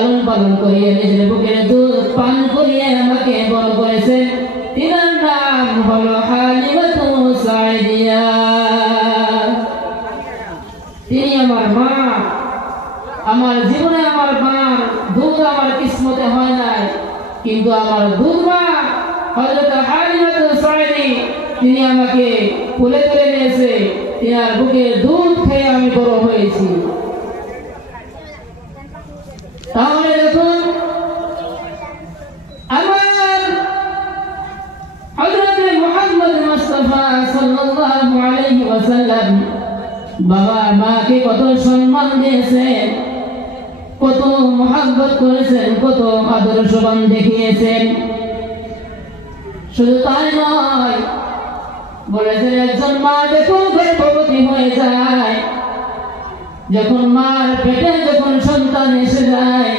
লালন পালন করিয়ে নিজের বুকের দুধ পান করিয়ে আমাকে বড় করেছেন। তিনার নাম হলো হালিমাতু সাঈদিয়া। তিনি আমার মা। আমার জীবনে আমার মার দুধ আমার কিসমতে হয় নাই, কিন্তু আমার দুধ মা হযরত হালিমাতু সাঈদী তিনি আমাকে কোলে তুলে নিয়েছে। তিনার বুকের দুধ খেয়ে আমি বড় হয়েছি। তাহলে দেখুন, আমার হযরত মুহাম্মদ মুস্তাফা সাল্লাল্লাহু আলাইহি ওয়াসাল্লাম বাবা মাকে কত সম্মান দিয়েছেন, কত মহব্বত করেছেন, কত আদর্শবান দেখিয়েছেন। শুধু তাই নয়, বলেছেন একজন মা যখন গর্ভবতী হয়ে যায়, যখন মার পেটে যখন সন্তান এসে যায়,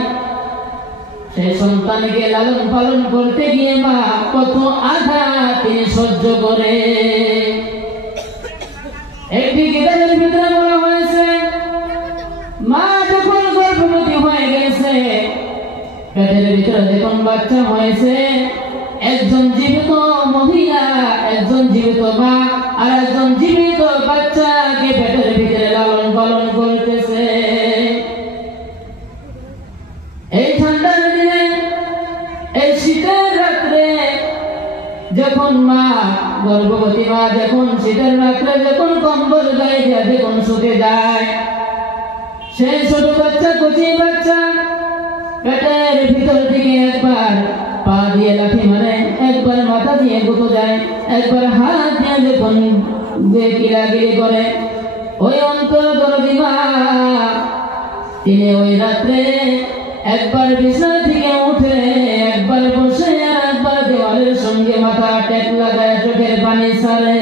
সেই সন্তানকে লালন পালন করতে গিয়ে মা কত আঘাত তিনি সহ্য করে। একটি কিতাবের ভিতরে বলা হয়েছে, মা যখন গর্ভবতী হয়ে গেছে, পেটের ভিতরে যখন বাচ্চা হয়েছে, একজন জীবিত মহিলা, একজন জীবিত মা আর একজন জীবিত বাচ্চাকে পেটের ভিতরে লালন পালন করতেছে। এই ঠান্ডার দিনে, এই শীতের রাত্রে যখন মা গর্ভবতী মা যখন শীতের রাত্রে যখন কম্বল গায়ে দিয়ে যখন শুতে যায়, সেই ছোট বাচ্চা, কচি বাচ্চা পেটের ভিতর থেকে একবার পা দিয়ে লাথি মারে, একবার মাথা দিয়ে গুঁতো যায়, একবার হাত দিয়ে যখন কিলাগিরি করে, ওই অন্তর দরদি মা তিনি ওই রাত্রে একবার বিছানা থেকে উঠে, একবার বসে, একবার দেওয়ালের সঙ্গে মাথা টেক লাগায় চোখের পানি ছাড়ে।